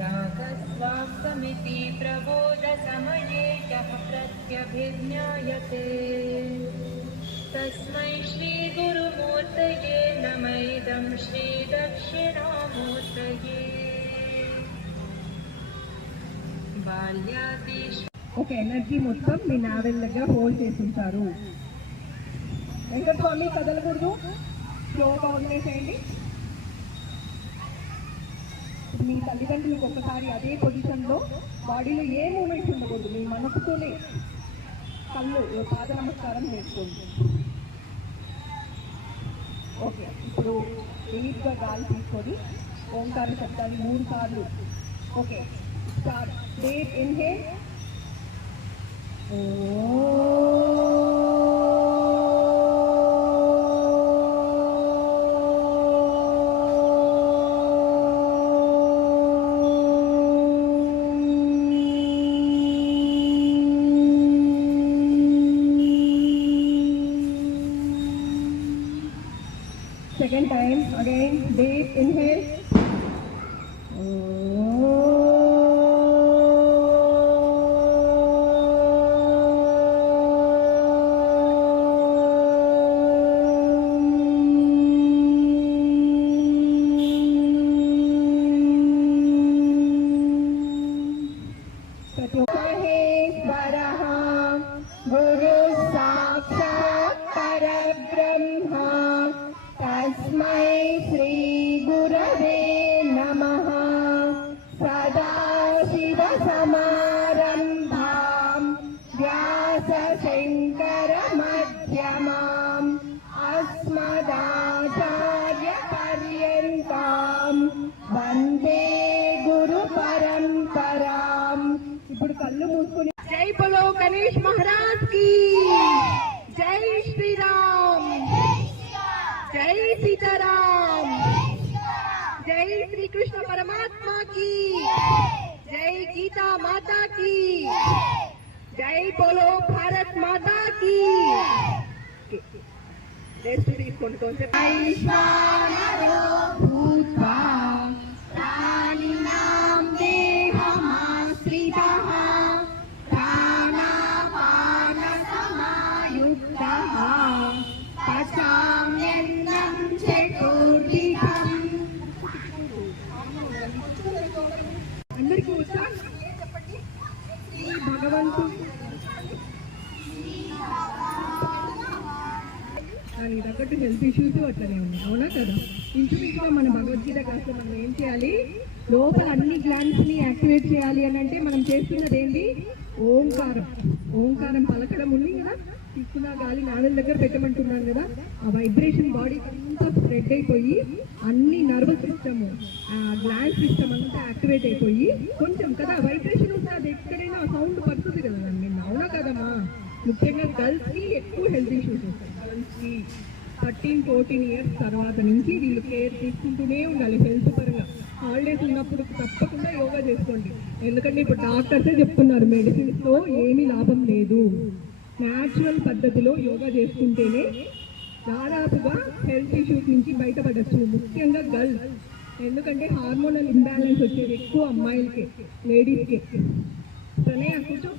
रागस्वाप्तमिति प्रबोधसमये यः प्रत्यभिज्ञायते तस्मै श्रीगुरुमूर्तये नमैदं श्रीदक्षिणामूर्तये। ఒక ఎనర్జీ మొత్తం మీ నావెల్ దగ్గర హోల్డ్ చేస్తుంటారు. వెంకటస్వామి కదలకూడదు, స్లోగా వదిలేసేయండి. మీ తల్లిదండ్రులకు ఒకసారి అదే పొజిషన్లో బాడీలో ఏ మూమెంట్స్ ఉండకూడదు, మీ మనసుతోనే కళ్ళు పాద నమస్కారం చేసుకోండి. ఓకే, ఇప్పుడు డీప్గా గాలి తీసుకొని ఓంకార శబ్దాలు 3 సార్లు. Okay, start. Deep inhale. Second time, again, deep inhale. गुरु साक्षात् परब्रह्म तस्मै श्री गुरवे नमः। सदाशिवसमारम्भां व्यासशङ्करमध्यमाम् अस्मदाचार्यपर्यन्तां वन्दे गुरुपरम्पराम्। ఇప్పుడు కళ్ళు మూసుకొని जय बोलो गणेश महाराज की जय, श्री राम, जय सीताराम, जय श्री कृष्ण परमात्मा की जय, गीता माता की जय, बोलो भारत माता की। प्राणिनां देहमाश्रितः पचाम्यन्नं चतुर्विधम्। అందరికీ వచ్చా చెప్పండి. శ్రీ భగవంతుడు దానికి తగ్గట్టు హెల్త్ ఇష్యూస్ అట్లనే ఉన్నాయి, అవునా కదా? ఇంచుమించుగా మన భగవద్గీత కాస్త మనం ఏం చేయాలి, లోపల అన్ని గ్లాండ్స్ ని యాక్టివేట్ చేయాలి అని అంటే మనం చేస్తున్నది ఏంటి? ఓంకారం. ఓంకారం పలకడం ఉంది కదా, తీసుకున్న గాలి నాలుగు దగ్గర పెట్టమంటున్నాను కదా, ఆ వైబ్రేషన్ బాడీ అంతా స్ప్రెడ్ అయిపోయి అన్ని నర్వస్ సిస్టమ్, గ్లాండ్ సిస్టమ్ అంతా యాక్టివేట్ అయిపోయి కొంచెం కదా వైబ్రేషన్ ఉంటే అది ఎక్కడైనా సౌండ్ పడుతుంది కదా నిన్న, అవునా కదమ్మా? ముఖ్యంగా గర్ల్స్ కి ఎక్కువ హెల్త్ ఇష్యూస్ వస్తాయి. గర్ల్స్ కి 13-14 ఇయర్స్ తర్వాత నుంచి వీళ్ళు కేర్ తీసుకుంటూనే ఉండాలి హెల్త్ పరంగా. హాలిడేస్ ఉన్నప్పుడు తప్పకుండా యోగా చేసుకోండి, ఎందుకంటే ఇప్పుడు డాక్టర్సే చెప్తున్నారు మెడిసిన్స్ తో ఏమీ లాభం లేదు, న్యాచురల్ పద్ధతిలో యోగా చేసుకుంటేనే దాదాపుగా హెల్త్ ఇష్యూస్ నుంచి బయటపడచ్చు, ముఖ్యంగా గర్ల్స్. ఎందుకంటే హార్మోనల్ ఇంబ్యాలెన్స్ వచ్చేది ఎక్కువ అమ్మాయిలకి, లేడీస్కి. సరే కొంచెం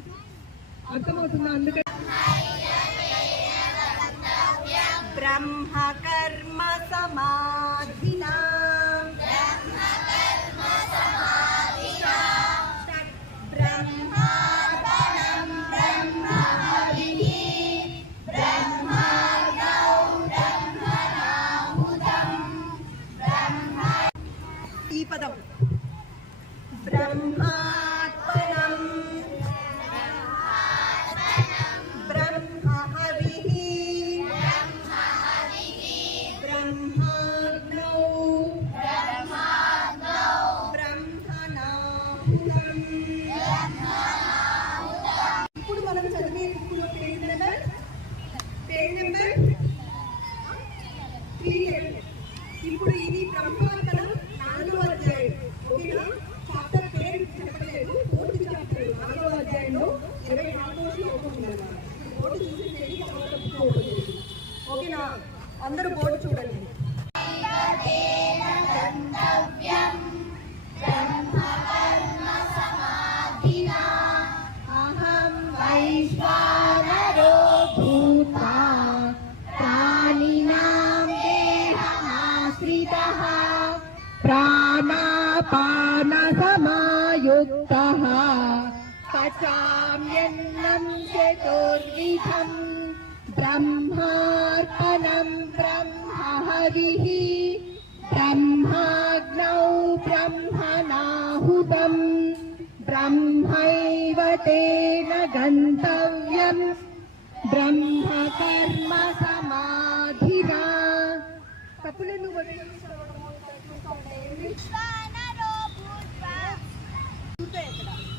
అర్థమవుతుందా? అందుకని బ్రహ్మ కర్మ సమాధినా ఈ పదం బ్రహ్మాత్మనం బ్రహ్మ హవిః బ్రహ్మాగ్నౌ బ్రహ్మణాహుతం. ఇప్పుడు మనం చదివే బుక్లో పేజ్ నెంబర్ 3. ఇప్పుడు ఇది బ్రహ్మార్పణం 4వ అధ్యాయం. ఓకేనా? చాప్టర్ పేరు చెప్పలేదు, 4th చాప్టర్ 4వ అధ్యాయంలో 24వ శ్లోకం ఉందన్నమాట. బోర్డు చూసి ఓకేనా? అందరూ బోర్డు చూడండి. नरो भूत्वा प्राणिनां देहमाश्रितः प्राणापानसमायुक्तः पचाम्यन्नं चतुर्विधम् ब्रह्मार्पणं ब्रह्महविः ब्रह्माग्नौ ब्रह्मणाहुतं ब्रह्मैव तेन गन्तव्यम् ब्रह्मकर्म समाधिना కప్పులను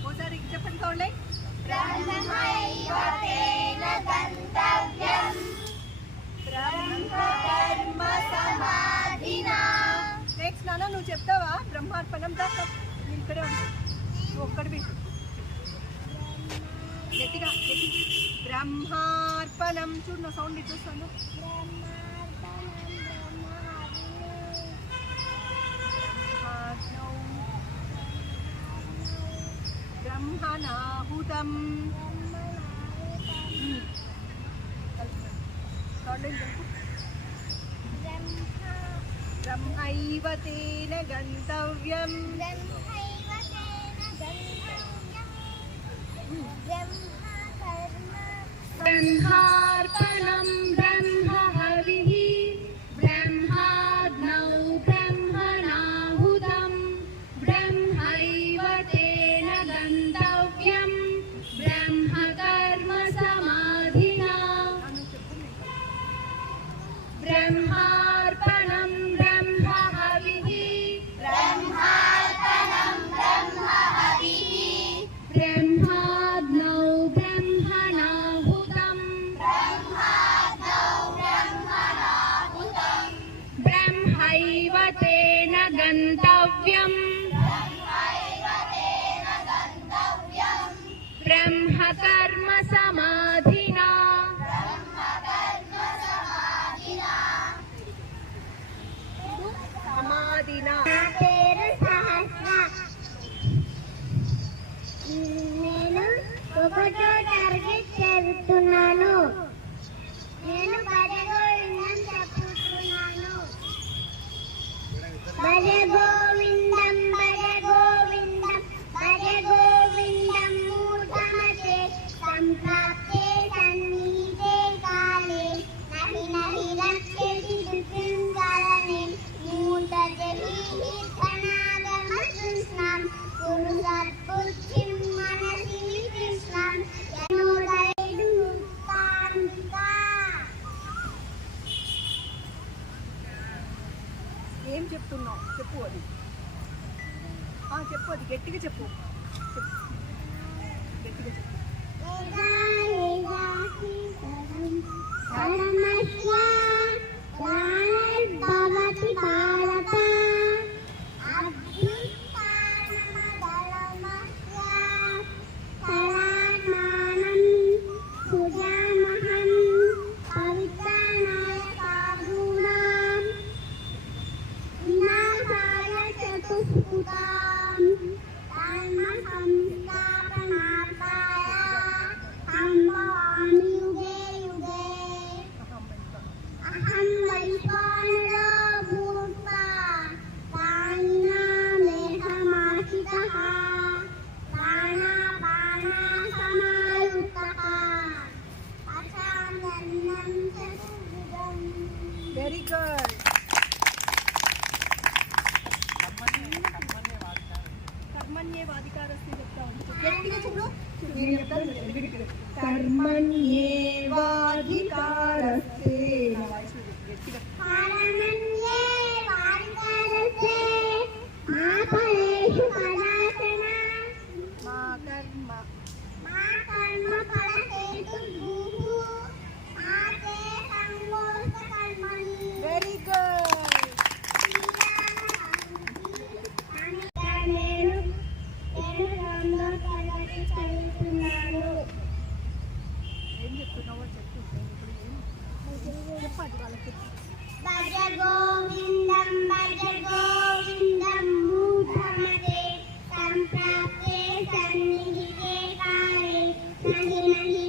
ఒకసారి చెప్పండి కౌండే నెక్స్ట్ నాన్న నువ్వు చెప్తావా బ్రహ్మార్పణం దాకా ఇక్కడే ఉంది నువ్వు ఒక్కడివి గట్టిగా బ్రహ్మార్పణం చూడు నా సౌండ్ ఇటు వస్తాను బ్రహ్మణాహుతం బ్రహ్మైవ తేన గంతవ్యం ब्रह्मार्पणं ब्रह्महविः ब्रह्माग्नौ ब्रह्मणाहुतं ब्रह्मैव तेन गन्तव्यं ब्रह्मकर्म समाधिना ब्रह्मार्पणं ब्रह्महविः ब्रह्माग्नौ ब्रह्मैव तेन गन्तव्यम् ब्रह्मकर्म समाधिना సమాధినా పేరు సహస్ర. నేను 1వ తరగతి చదువుతున్నాను. నేను భజగోవిందం చెప్పుతున్నాను. భజ గోవిందం భజ గోవిందం భజ గోవిందం మూఢమతే సంప్రాప్తే సన్నిహితే కాలే నహి నహి రక్షతి దుఃఖంకారణే మూఢజలీహి ప్రణాగమ కృష్ణం కురు సత్పుచ్చిం మనసి కృష్ణం యనోదయు ముక్తాంబికా. ఏం చెప్తున్నావు చెప్పు అది చెప్పు అది గట్టిగా చెప్పు గట్టిగా చెప్పు భవతి భారత కళామానం సుజామహం పవిత్రానాయకాగుణాం వినాశాయ చతుష్కృతాం ధర్మహం స్థాపనార్థాయ హం భవామి యుగే యుగే. అహం వైశ్వానరో భూత్వా ప్రాణినామేహమాశ్రితః ప్రాణాపానసమాయుక్తః పచామ్యన్నం చతుర్విధం. వెరీ గుడ్ కర్మణ్యేవాధికారస్య చెప్తా గట్టిగా చెప్పు నేను చెప్తాను కర్మణ్యేవాధికారస్తే గట్టిగా కర్మణ్యేవాధికారస్తే మా ఫలేషు కదాచన మా కర్మ ఫలహేతుర్భూః మా తే సంగోస్త కర్మణి. వెరీ గుడ్ నేను 2వ తరగతి చదువుతున్నాను. ఏం చెప్తున్నావో చెప్పు చెప్పాలి వాళ్ళకి భజ గోవిందం మూఢమతే సంప్రాప్తే సన్నిహితే కాలే నహి నహి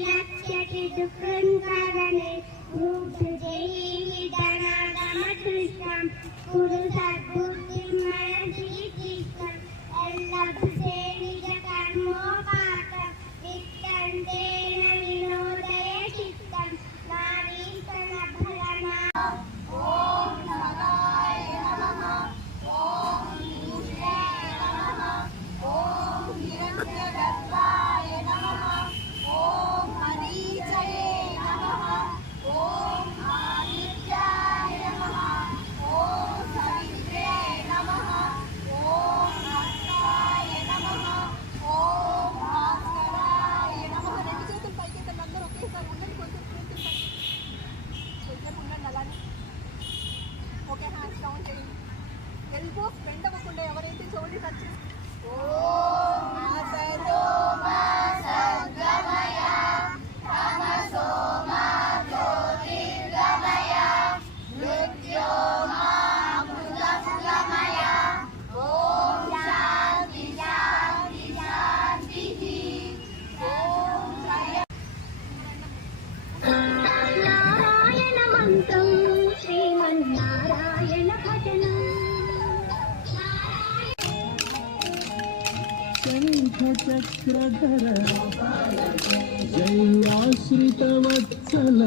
रूपजयीविधनागमकृष्णं कुरु सद्बुद्धिं मनसीकृष्णं एल्लभसे निजकर्मोपातं वित्तन्तेन विनोदय चित्तं नारीतनफलना ॐ नमः ॐ ईश्वराय नमः ॐ हिरण्यगर्भाय नमः ॐ मरीचये नमः ॐ आदित्याय नमः ॐ सवित्रे नमः ॐ हस्ताय नमः ॐ भास्कराय नमः రెండు చేతులు పైకెత్తండి అందరూ ఒకేసారి ఉండండి కొంచెం ఉండండి అలానే ఓకే హ్యాండ్స్ డౌన్ చేయండి ఎల్బోస్ బెండ్ అవ్వకుండా ఎవరైతే చెవులు టచ్ చేస్తారు ఓం అసతో మా సద్గమయ తమసో మా జ్యోతిర్గమయ మృత్యోర్మా అమృతగమయ ఓం శాంతి శాంతి శాంతి ఓం నారాయణ మంత్రం శ్రీమన్నారాయణ భజనం शङ्खचक्रधर जय आश्रितवत्सल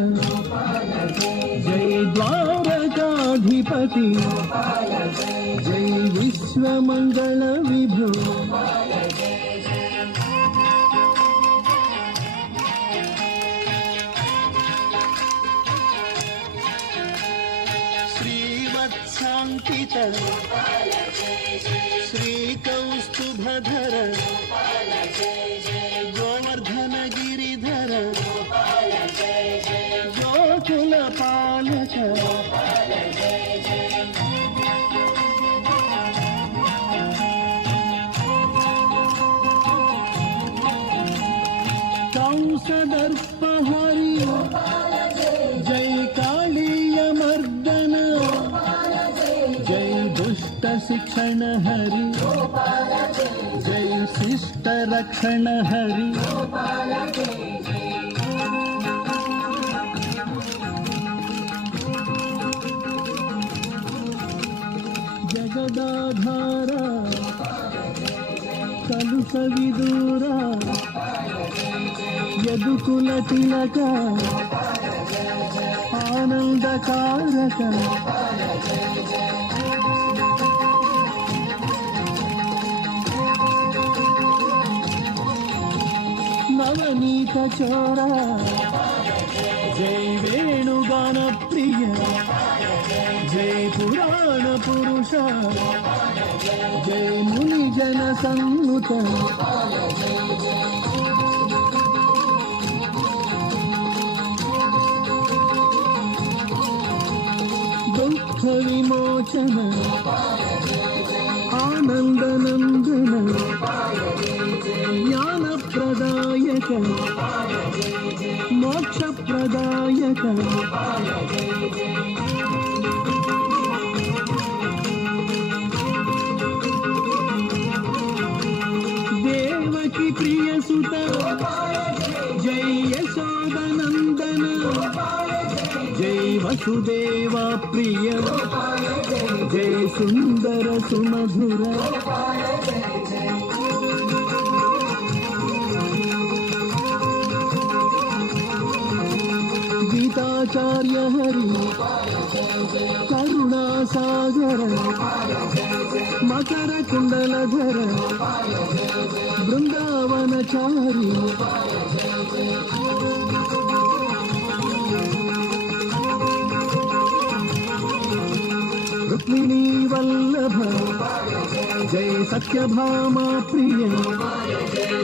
जय द्वारकाधिपति जय विश्वमङ्गल विभो श्रीवत्साङ्कित श्रीकौस्तुभधर गोवर्धन गिरिधर गोकुल पालक कंसदर्पहरि जय कालीयमर्दन जय दुष्ट शिक्षण हरि जय शिष्ट रक्षण हरि जगदाधार कलुष विदूर यदुकुल तिलक आनंदकारक नवनीत चोर जय वेणुगान प्रिय जय पुराण पुरुष जय मुनिजन संयुत दुःख विमोचन आनंद नंदन ज्ञान प्रदायक मोक्ष प्रदायक देवकी प्रिय सुत जय यशोदनंदन जय वसुदेवा प्रिय जय सुंदर सुमधुर गीताचार्य हरि करुणा सागर मकर कुंडलधर वृंदावनचारी रुक्मिणी वल्लभ जय सत्यभामा प्रिय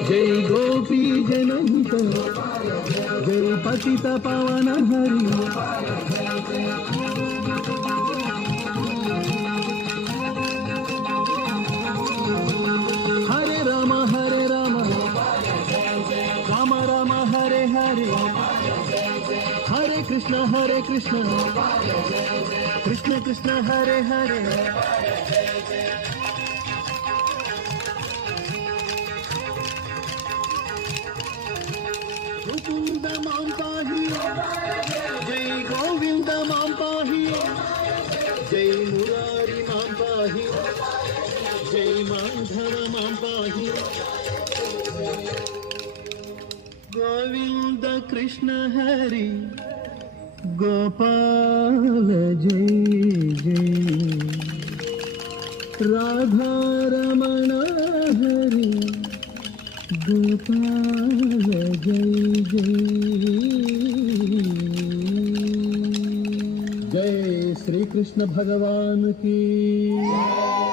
जय गोपी जनहित जय पतित पावन हरि हरे राम राम राम हरे हरे हरे कृष्ण कृष्ण कृष्ण हरे हरे मुकुंद मां पाहि जय मां पाहि जय मुरारी मां पाहि जय माधव मां पाहि गोविंद कृष्ण हरि गोपाल जय जय राधा रमण हरि गोपाल जय जय जय श्री कृष्ण भगवान की